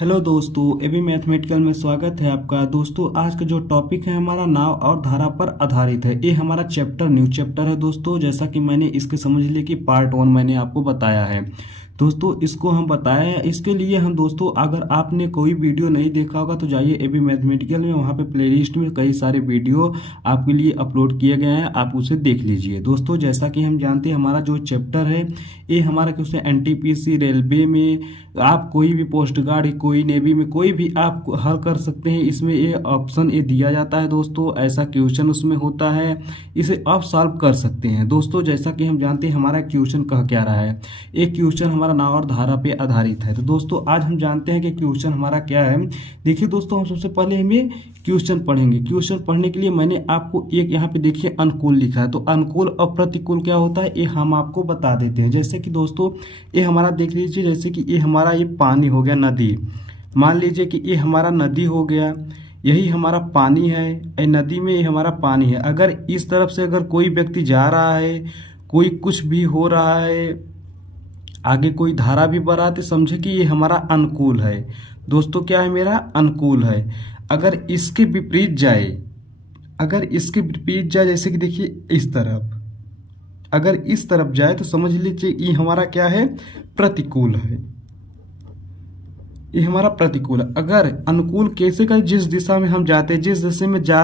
Hello दोस्तों, AB mathematical में स्वागत है आपका। दोस्तों, आज का जो टॉपिक है हमारा नाव और धारा पर आधारित है। ये हमारा चैप्टर न्यू चैप्टर है दोस्तों। जैसा कि मैंने इसके समझ लिया कि पार्ट 1 मैंने आपको बताया है दोस्तों। इसको हम बताया है, इसके लिए हम दोस्तों, अगर आपने कोई वीडियो नहीं देखा होगा तो जाइए एबी मैथमेटिकल में, वहाँ पे प्लेलिस्ट में कई सारे वीडियो आपके लिए अपलोड किए गए हैं, आप उसे देख लीजिए दोस्तों। जैसा कि हम जानते हैं हमारा जो चैप्टर है ये हमारा क्वेश्चन एनटीपीसी रेलवे में, आप कोई भी पोस्ट गार्ड, कोई नेवी में, कोई भी आप हल कर सकते हैं। इसमें ये ऑप्शन ये दिया जाता है दोस्तों, ऐसा क्वेश्चन उसमें होता है, इसे आप सॉल्व कर सकते हैं दोस्तों। जैसा कि हम जानते हैं हमारा क्वेश्चन कह क्या रहा है, एक क्वेश्चन हमारा नाव और धारा पे आधारित है। तो दोस्तों आज हम जानते हैं कि क्वेश्चन हमारा क्या है। देखिए दोस्तों, हम सबसे पहले हमें क्वेश्चन पढ़ेंगे। क्वेश्चन पढ़ने के लिए मैंने आपको एक यहाँ पे देखिए अनुकूल लिखा है, तो अनुकूल और प्रतिकूल क्या होता है ये हम आपको बता देते हैं। जैसे कि दोस्तों ये हमारा देख लीजिए, जैसे कि ये हमारा ये पानी हो गया, नदी। मान लीजिए कि ये हमारा नदी हो गया, यही हमारा पानी है, ये नदी में ये हमारा पानी है। अगर इस तरफ से अगर कोई व्यक्ति जा रहा है, कोई कुछ भी हो रहा है, आगे कोई धारा भी बह रहा है, तो समझे कि ये हमारा अनुकूल है दोस्तों। क्या है, मेरा अनुकूल है। अगर इसके विपरीत जाए, अगर इसके विपरीत जाए, जैसे कि देखिए इस तरफ, अगर इस तरफ जाए तो समझ लीजिए ये हमारा क्या है, प्रतिकूल है। ये हमारा प्रतिकूल है। अगर अनुकूल कैसे का, जिस दिशा में हम जाते हैं, जिस दिशा में जा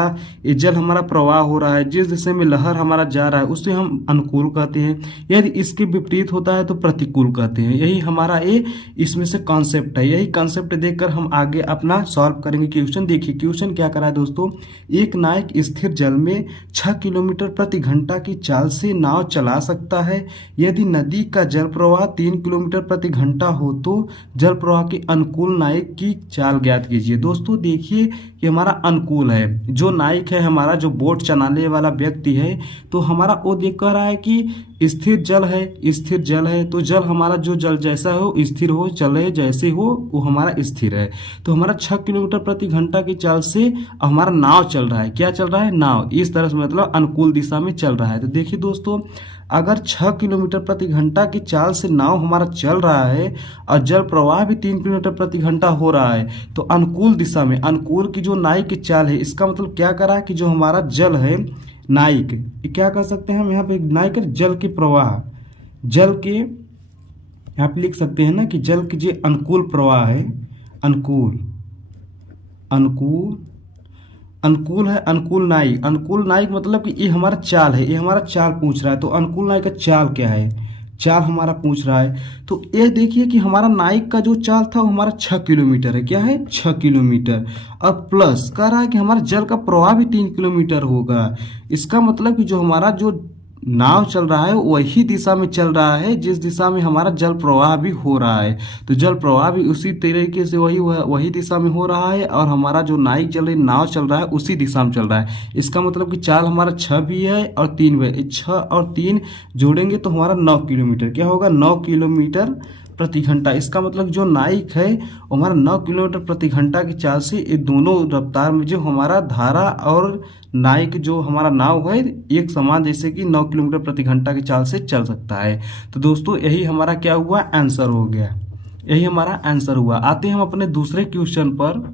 ये जल हमारा प्रवाह हो रहा है, जिस दिशा में लहर हमारा जा रहा है, उसे हम अनुकूल कहते हैं। यदि इसके विपरीत होता है तो प्रतिकूल कहते हैं। यही हमारा ये इसमें से कॉन्सेप्ट है। यही कॉन्सेप्ट देखकर हम आगे अपना सॉल्व करेंगे क्वेश्चन। देखिए क्वेश्चन क्या करा है दोस्तों, एक नाविक स्थिर जल में 6 किलोमीटर प्रति घंटा की चाल से नाव चला सकता है। यदि नदी का जल प्रवाह 3 किलोमीटर प्रति घंटा हो तो जल प्रवाह के अनुकूल नायक की चाल ज्ञात कीजिए। दोस्तों देखिए कि हमारा अनुकूल है, जो नायक है हमारा, जो बोट चलाने वाला व्यक्ति है, तो हमारा वो देख कर रहा है कि स्थिर जल है, स्थिर जल है, तो जल हमारा जो जल जैसा हो, स्थिर हो, चले जैसे हो, वो हमारा स्थिर है। तो हमारा 6 किलोमीटर प्रति घंटा की चाल से हमारा नाव चल रहा है। क्या चल रहा है, नाव इस तरह से, मतलब अनुकूल दिशा में चल रहा है। तो देखिए दोस्तों, अगर 6 किलोमीटर प्रति घंटा की चाल से नाव हमारा चल रहा है और जल प्रवाह भी 3 किलोमीटर प्रति घंटा हो रहा है, तो अनुकूल दिशा में, अनुकूल की जो नाविक की चाल है, इसका मतलब क्या करा है कि जो हमारा जल है, नाविक, क्या कर सकते हैं हम यहाँ पे, नाविक जल के प्रवाह, जल के यहाँ पे लिख सकते हैं ना कि जल के जो अनुकूल प्रवाह है, अनुकूल, अनुकूल, अनुकूल है, अनुकूल नायिक। अनुकूल नायिक मतलब कि ये हमारा चाल है, ये हमारा चाल पूछ रहा है। तो अनुकूल नायिक का चाल क्या है, चाल हमारा पूछ रहा है। तो ये देखिए कि हमारा नायिक का जो चाल था वो हमारा 6 किलोमीटर है। क्या है, 6 किलोमीटर, और प्लस कह रहा है कि हमारा जल का प्रवाह भी 3 किलोमीटर होगा। इसका मतलब कि जो हमारा जो नाव चल रहा है वही दिशा में चल रहा है जिस दिशा में हमारा जल प्रवाह भी हो रहा है। तो जल प्रवाह भी उसी तरीके से वही दिशा में हो रहा है, और हमारा जो नाविक चल रही, नाव चल रहा है, उसी दिशा में चल रहा है। इसका मतलब कि चाल हमारा 6 भी है और 3 भी है। 6 और 3 जोड़ेंगे तो हमारा 9 किलोमीटर, क्या होगा, 9 किलोमीटर प्रति घंटा। इसका मतलब जो नाविक है वो हमारा 9 किलोमीटर प्रति घंटा की चाल से, ये दोनों रफ्तार में जो हमारा धारा और नाविक जो हमारा नाव है एक समान, जैसे कि 9 किलोमीटर प्रति घंटा की चाल से चल सकता है। तो दोस्तों यही हमारा क्या हुआ, आंसर हो गया, यही हमारा आंसर हुआ। आते हैं हम अपने दूसरे क्वेश्चन पर।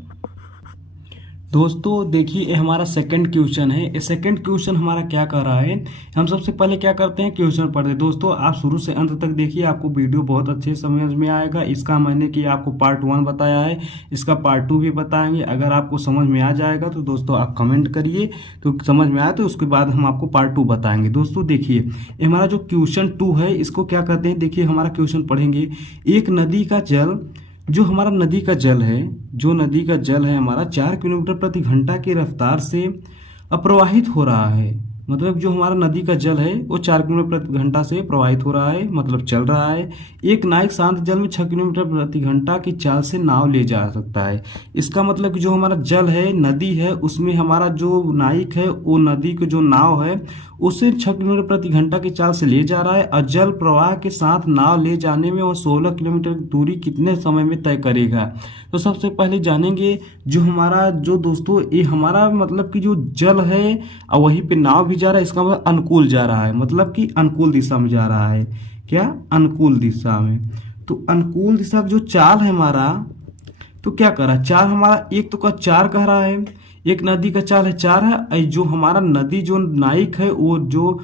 दोस्तों देखिए ये हमारा सेकंड क्वेश्चन है। ये सेकंड क्वेश्चन हमारा क्या कर रहा है, हम सबसे पहले क्या करते हैं, क्वेश्चन पढ़ते हैं। दोस्तों आप शुरू से अंत तक देखिए, आपको वीडियो बहुत अच्छे समझ में आएगा। इसका मैंने कि आपको पार्ट 1 बताया है, इसका पार्ट 2 भी बताएंगे। अगर आपको समझ में आ जाएगा तो दोस्तों आप कमेंट करिए, तो समझ में आए तो उसके बाद हम आपको पार्ट 2 बताएंगे। दोस्तों देखिए ये हमारा जो क्वेश्चन 2 है, इसको क्या कहते हैं, देखिए हमारा क्वेश्चन पढ़ेंगे। एक नदी का जल, जो हमारा नदी का जल है, जो नदी का जल है हमारा 4 किलोमीटर प्रति घंटा की रफ्तार से अप्रवाहित हो रहा है। मतलब जो हमारा नदी का जल है वो 4 किलोमीटर प्रति घंटा से प्रवाहित हो रहा है, मतलब चल रहा है। एक नाविक शांत जल में 6 किलोमीटर प्रति घंटा की चाल से नाव ले जा सकता है। इसका मतलब कि जो हमारा जल है, नदी है, उसमें हमारा जो नाविक है वो नदी की जो नाव है उसे 6 किलोमीटर प्रति घंटा की चाल से ले जा रहा है, और जल प्रवाह के साथ नाव ले जाने में वो 16 किलोमीटर दूरी कितने समय में तय करेगा। तो सबसे पहले जानेंगे जो हमारा, जो दोस्तों ये हमारा मतलब कि जो जल है और वहीं पे नाव भी जा रहा है, इसका मतलब अनुकूल जा रहा है, मतलब कि अनुकूल दिशा में जा रहा है। क्या, अनुकूल दिशा में। तो अनुकूल दिशा जो चाल है हमारा, तो क्या करा, चाल हमारा एक तो का 4 कह रहा है, एक नदी का चाल है 4 है, और जो हमारा नदी जो नाइक है वो जो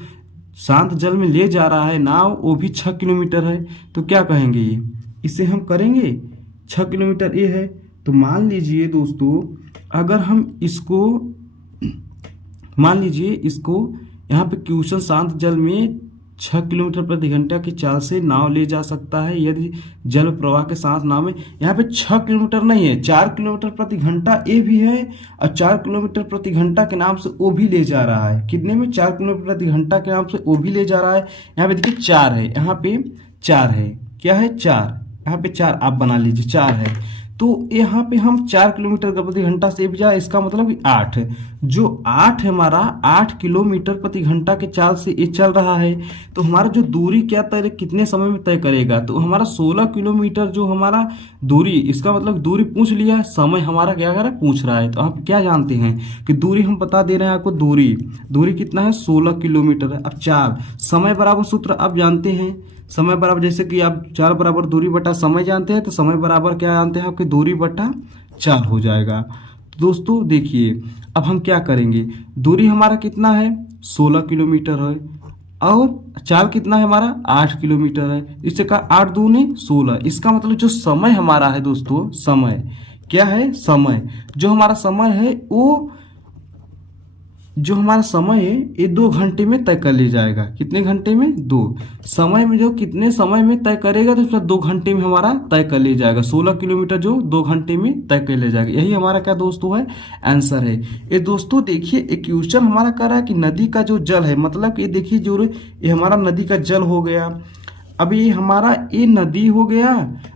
शांत जल में ले जा रहा है नाव, वो भी 6 किलोमीटर है। तो क्या कहेंगे ये, इसे हम करेंगे 6 किलोमीटर ये है। तो मान लीजिए दोस्तों, अगर हम इसको मान लीजिए इसको यहाँ पे क्वेश्चन शांत जल में 6 किलोमीटर प्रति घंटा की चाल से नाव ले जा सकता है यदि जल प्रवाह के साथ नाव में, यहाँ पे 6 किलोमीटर नहीं है, 4 किलोमीटर प्रति घंटा ये भी है, और 4 किलोमीटर प्रति घंटा के नाम से वो भी ले जा रहा है। कितने में, 4 किलोमीटर प्रति घंटा के नाम से वो भी ले जा रहा है। यहाँ पे देखिए 4 है, यहाँ पे 4 है, क्या है 4, यहाँ पे 4 आप बना लीजिए 4 है। तो यहाँ पे हम 4 किलोमीटर प्रति घंटा से भी जाए, इसका मतलब कि 8, जो 8 है हमारा 8 किलोमीटर प्रति घंटा के चाल से ये चल रहा है। तो हमारा जो दूरी क्या तय, कितने समय में तय करेगा, तो हमारा 16 किलोमीटर जो हमारा दूरी, इसका मतलब दूरी पूछ लिया, समय हमारा क्या कर रहा है, पूछ रहा है। तो आप क्या जानते हैं कि दूरी हम बता दे रहे हैं आपको, दूरी कितना है 16 किलोमीटर है। अब चाल, समय बराबर सूत्र आप जानते हैं, समय बराबर जैसे कि आप चाल बराबर दूरी बटा समय जानते हैं, तो समय बराबर क्या जानते हैं आपके, दूरी बटा चाल हो जाएगा। तो दोस्तों देखिए अब हम क्या करेंगे, दूरी हमारा कितना है 16 किलोमीटर है, और चाल कितना है हमारा 8 किलोमीटर है। इससे कहा 8 दूने 16, इसका मतलब जो समय हमारा है दोस्तों, समय क्या है, समय जो हमारा समय है वो, जो हमारा समय है ये 2 घंटे में तय कर ले जाएगा। कितने घंटे में, 2 समय में, जो कितने समय में तय करेगा तो उसका 2 घंटे में हमारा तय कर ले जाएगा। 16 किलोमीटर जो 2 घंटे में तय कर ले जाएगा, यही हमारा क्या दोस्तों है, आंसर है। ये दोस्तों देखिए एक क्वेश्चन हमारा कह रहा है कि नदी का जो जल है, मतलब ये देखिए जो ये हमारा नदी का जल हो गया, अब ये हमारा ये नदी हो गया,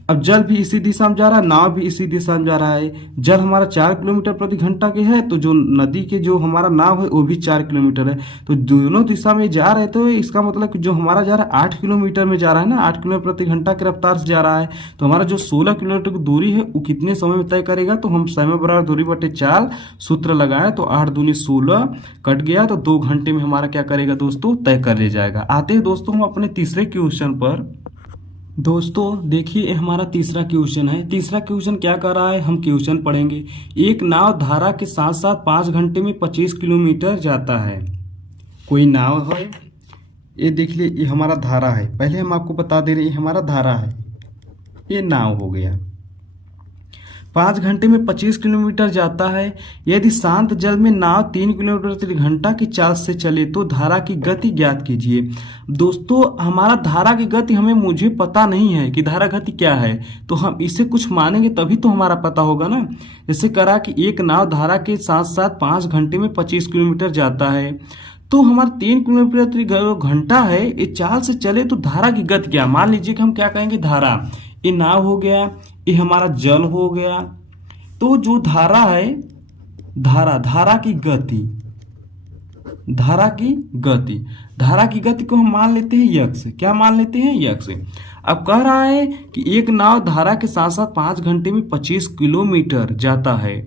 अब जल भी इसी दिशा में जा रहा है, नाव भी इसी दिशा में जा रहा है। जल हमारा 4 किलोमीटर प्रति घंटा के है, तो जो नदी के जो हमारा नाव है वो भी 4 किलोमीटर है, तो दोनों दिशा में जा रहे, तो इसका मतलब कि जो हमारा जा रहा है 8 किलोमीटर में जा रहा है ना, 8 किलोमीटर प्रति घंटा की रफ्तार से जा रहा है। तो हमारा जो 16 किलोमीटर की दूरी है वो कितने समय में तय करेगा, तो हम समय बराबर दूरी बटे चाल सूत्र लगाए, तो 8 दूनी 16 कट गया, तो 2 घंटे में हमारा क्या करेगा दोस्तों, तय कर ले जाएगा। आते हैं दोस्तों हम अपने तीसरे क्वेश्चन पर। दोस्तों देखिए हमारा तीसरा क्वेश्चन है। तीसरा क्वेश्चन क्या कर रहा है, हम क्वेश्चन पढ़ेंगे। एक नाव धारा के साथ साथ 5 घंटे में 25 किलोमीटर जाता है। कोई नाव है, ये देख लिए ये हमारा धारा है, पहले हम आपको बता दे रहे हैं ये हमारा धारा है, ये नाव हो गया, 5 घंटे में 25 किलोमीटर जाता है। यदि शांत जल में नाव 3 किलोमीटर प्रति घंटा की चाल से चले तो धारा की गति ज्ञात कीजिए। दोस्तों हमारा धारा की गति मुझे पता नहीं है कि धारा गति क्या है, तो हम इसे कुछ मानेंगे तभी तो हमारा पता होगा ना। जैसे करा कि एक नाव धारा के साथ साथ 5 घंटे में 25 किलोमीटर जाता है, तो हमारा 3 किलोमीटर प्रति घंटा है, ये चाल से चले तो धारा की गति क्या, मान लीजिए कि हम क्या कहेंगे, धारा, ये नाव हो गया, ये हमारा जल हो गया। तो जो धारा है, धारा की गति, धारा की गति को हम मान लेते हैं यक्स। क्या मान लेते हैं, यक्स। अब कह रहा है कि एक नाव धारा के साथ साथ 5 घंटे में 25 किलोमीटर जाता है।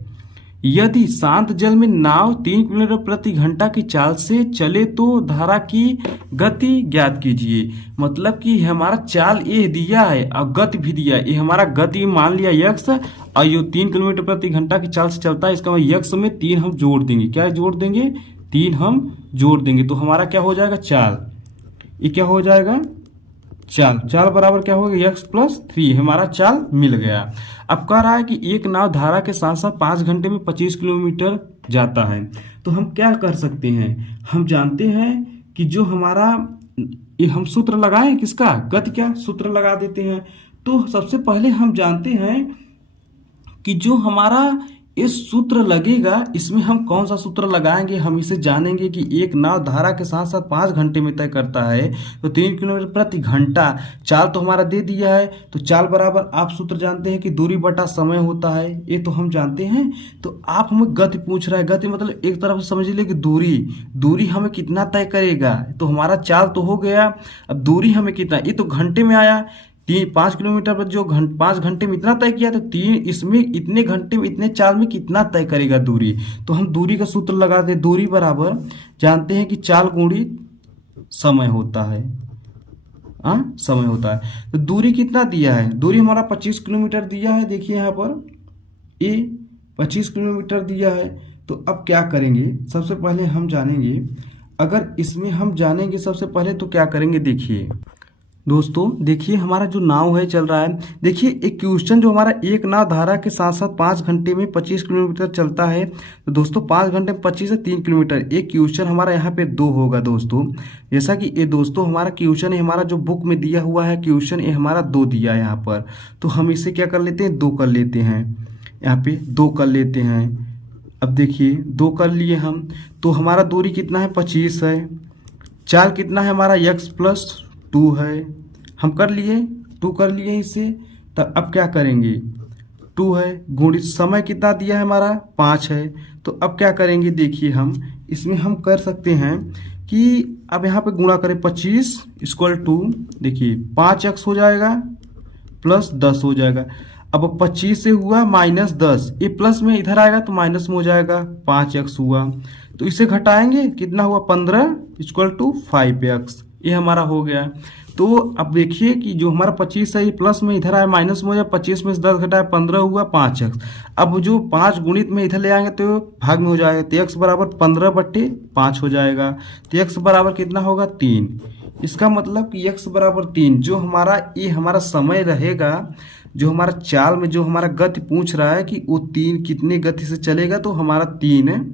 यदि शांत जल में नाव 3 किलोमीटर प्रति घंटा की चाल से चले तो धारा की गति ज्ञात कीजिए। मतलब कि हमारा चाल ये दिया है और गति भी दिया है, ये हमारा गति मान लिया यक्स, और ये 3 किलोमीटर प्रति घंटा की चाल से चलता है, इसका मतलब यक्स में 3 हम जोड़ देंगे। क्या जोड़ देंगे, 3 हम जोड़ देंगे, तो हमारा क्या हो जाएगा, चाल। ये क्या हो जाएगा, चाल बराबर क्या होगा, यक्स प्लस 3, हमारा चाल मिल गया। अब कह रहा है कि एक नाव धारा के साथ साथ 5 घंटे में 25 किलोमीटर जाता है, तो हम क्या कर सकते हैं, हम जानते हैं कि जो हमारा, ये हम सूत्र लगाएं किसका, गति क्या सूत्र लगा देते हैं। तो सबसे पहले हम जानते हैं कि जो हमारा इस सूत्र लगेगा, इसमें हम कौन सा सूत्र लगाएंगे, हम इसे जानेंगे कि एक नाव धारा के साथ साथ 5 घंटे में तय करता है, तो 3 किलोमीटर प्रति घंटा, चाल तो हमारा दे दिया है, तो चाल बराबर आप सूत्र जानते हैं कि दूरी बटा समय होता है, ये तो हम जानते हैं। तो आप हमें गति पूछ रहा है, गति मतलब एक तरफ से समझ लीजिए कि दूरी हमें कितना तय करेगा, तो हमारा चाल तो हो गया, अब दूरी हमें कितना, ये तो घंटे में आया, 5 किलोमीटर पर जो 5 घंटे में इतना तय किया, तो 3 इसमें इतने घंटे में इतने चाल में कितना तय करेगा दूरी, तो हम दूरी का सूत्र लगा दे, दूरी बराबर जानते हैं कि चाल गुणी समय होता है, समय होता है। तो दूरी कितना दिया है, दूरी हमारा 25 किलोमीटर दिया है, देखिए यहाँ पर ए 25 किलोमीटर दिया है। तो अब क्या करेंगे, सबसे पहले हम जानेंगे, अगर इसमें हम जानेंगे सबसे पहले तो क्या करेंगे। देखिए दोस्तों, देखिए हमारा जो नाव है चल रहा है। देखिए एक क्वेश्चन जो हमारा एक नाव धारा के साथ साथ 5 घंटे में 25 किलोमीटर चलता है। तो दोस्तों 5 घंटे में 25 से 3 किलोमीटर, एक क्वेश्चन हमारा यहाँ पे 2 होगा दोस्तों। जैसा कि ये दोस्तों हमारा क्वेश्चन है, हमारा जो बुक में दिया हुआ है क्वेश्चन ये हमारा 2 दिया है यहाँ पर। तो हम इसे क्या कर लेते हैं, 2 कर लेते हैं, यहाँ पे 2 कर लेते हैं। अब देखिए 2 कर लिए हम, तो हमारा दूरी कितना है, 25 है। चाल कितना है हमारा, x+2 है। हम कर लिए 2 कर लिए इसे। तब अब क्या करेंगे, 2 है गुणित समय कितना दिया है हमारा, 5 है। तो अब क्या करेंगे, देखिए हम इसमें हम कर सकते हैं कि अब यहाँ पे गुणा करें 25 = देखिए 5x हो जाएगा प्लस 10 हो जाएगा। अब 25 से हुआ -10, ये प्लस में इधर आएगा तो माइनस में हो जाएगा, 5x हुआ। तो इसे घटाएंगे, कितना हुआ 15 = 5x, ये हमारा हो गया। तो अब देखिए कि जो हमारा 25 है ये प्लस में इधर आया माइनस में हो जाए, 25 में से 10 घटाया 15 हुआ 5x। अब जो 5 गुणित में इधर ले आएंगे तो भाग में हो जाएगा, तो x बराबर 15/5 हो जाएगा। तो x बराबर कितना होगा, 3। इसका मतलब कि x बराबर 3, जो हमारा ये हमारा समय रहेगा, जो हमारा चाल में जो हमारा गति पूछ रहा है कि वो 3 कितने गति से चलेगा, तो हमारा 3 है।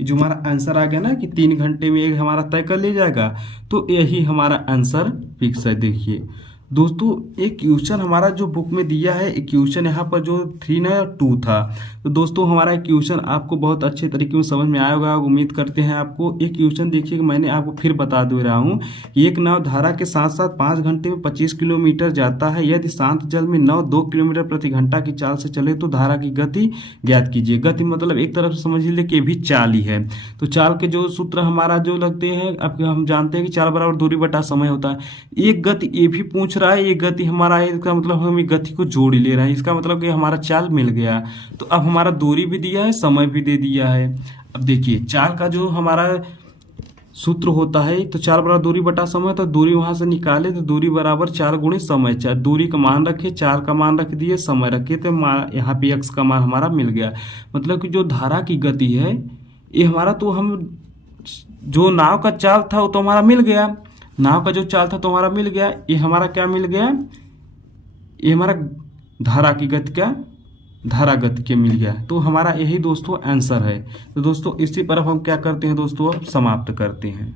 जो हमारा आंसर आ गया ना कि 3 घंटे में एक हमारा तय कर ले जाएगा, तो यही हमारा आंसर फिक्स है। देखिए दोस्तों एक क्वेश्चन हमारा जो बुक में दिया है, एक क्वेश्चन यहाँ पर जो 3 और 2 था। तो दोस्तों हमारा क्वेश्चन आपको बहुत अच्छे तरीके में समझ में आया होगा, उम्मीद करते हैं आपको। एक क्वेश्चन देखिए कि मैंने आपको फिर बता दे रहा हूँ, एक नाव धारा के साथ साथ 5 घंटे में 25 किलोमीटर जाता है। यदि शांत जल में नाव 2 किलोमीटर प्रति घंटा की चाल से चले तो धारा की गति ज्ञात कीजिए। गति मतलब एक तरफ से समझ लीजिए कि भी चाल ही है। तो चाल के जो सूत्र हमारा जो लगते हैं, अब हम जानते हैं कि चाल बराबर दूरी बटा समय होता है। एक गति ये भी पूछ रहा है, ये गति हमारा है, इसका मतलब हम ये गति को जोड़ ही ले रहे हैं, इसका मतलब कि हमारा चाल मिल गया। तो अब हमारा दूरी भी दिया है, समय भी दे दिया है। अब देखिए चाल का जो हमारा सूत्र होता है, तो चाल बराबर दूरी बटा समय, तो दूरी वहां से निकाले तो दूरी बराबर 4 गुणित समय। दूरी का मान रखे, 4 का मान रख दिए, समय रखे, तो यहाँ पे x का मान हमारा मिल गया। मतलब कि जो धारा की गति है ये हमारा, तो हम जो नाव का चाल था वो तो हमारा मिल गया, नाव का जो चाल था तो हमारा मिल गया। ये हमारा क्या मिल गया, ये हमारा धारा की गति का, धारा गति के मिल गया। तो हमारा यही दोस्तों आंसर है। तो दोस्तों इसी पर हम क्या करते हैं दोस्तों, अब समाप्त करते हैं।